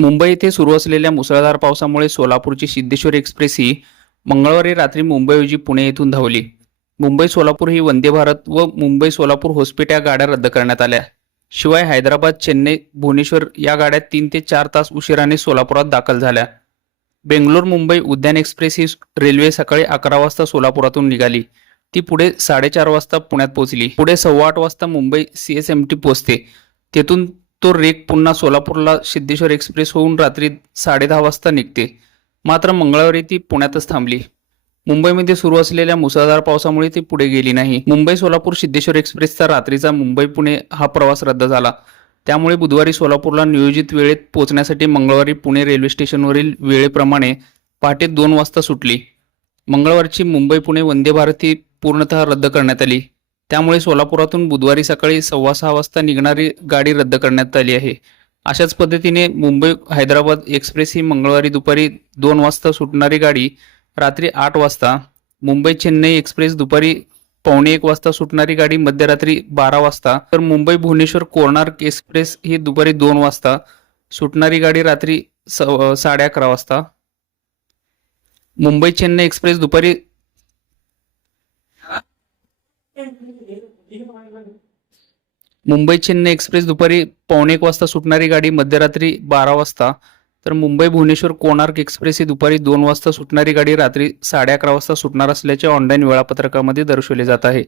मुंबई येथे सुरू असलेल्या मुसळधार पावसामुळे सोलापूरची सिद्धेश्वर एक्सप्रेस ही मंगळवारी रात्री मुंबईऐवजी पुणे येथून धावली. मुंबई सोलापूर ही वंदे भारत व मुंबई सोलापूर हॉस्पिटल या गाड्या रद्द करण्यात आल्या. शिवाय हैदराबाद चेन्नई भुवनेश्वर या गाड्या तीन ते चार तास उशिराने सोलापुरात दाखल झाल्या. बेंगलोर मुंबई उद्यान एक्सप्रेस ही रेल्वे सकाळी अकरा वाजता सोलापुरातून निघाली. ती पुढे साडेचार वाजता पुण्यात पोहोचली. पुढे सव्वा आठ वाजता Mumbai C S M T पोहोचते. तेथून तो रेक पुन्हा सोलापूरला सिद्धेश्वर एक्सप्रेस होऊन रात्री साडेदहा वाजता निघते. मात्र मंगळवारी ती पुण्यातच थांबली. मुंबईमध्ये सुरू असलेल्या मुसळधार पावसामुळे ती पुढे गेली नाही. मुंबई सोलापूर सिद्धेश्वर एक्सप्रेसचा रात्रीचा मुंबई पुणे हा प्रवास रद्द झाला. त्यामुळे बुधवारी सोलापूरला नियोजित वेळेत पोहोचण्यासाठी मंगळवारी पुणे रेल्वे स्टेशनवरील वेळेप्रमाणे पहाटे दोन वाजता सुटली. मंगळवारची मुंबई पुणे वंदे भारत ही पूर्णतः रद्द करण्यात आली. त्यामुळे सोलापुरातून बुधवारी सकाळी सव्वा सहा वाजता निघणारी गाडी रद्द करण्यात आली आहे. अशाच पद्धतीने मुंबई हैदराबाद एक्सप्रेस ही मंगळवारी दुपारी दोन वाजता सुटणारी गाडी रात्री आठ वाजता मुंबई चेन्नई एक्सप्रेस दुपारी पावणे एक वाजता सुटणारी गाडी मध्यरात्री बारा वाजता तर मुंबई भुवनेश्वर कोर्नार्क एक्सप्रेस ही दुपारी दोन वाजता सुटणारी गाडी रात्री स साडे अकरा वाजता. मुंबई चेन्नई एक्सप्रेस दुपारी मुंबई चेन्नई एक्सप्रेस दुपारी पावणे एक वाजता सुटणारी गाडी मध्यरात्री बारा वाजता तर मुंबई भुवनेश्वर कोणार्क एक्सप्रेस ही दुपारी दोन वाजता सुटणारी गाडी रात्री साडे अकरा वाजता सुटणार असल्याचे ऑनलाईन वेळापत्रकामध्ये दर्शवले जात आहे.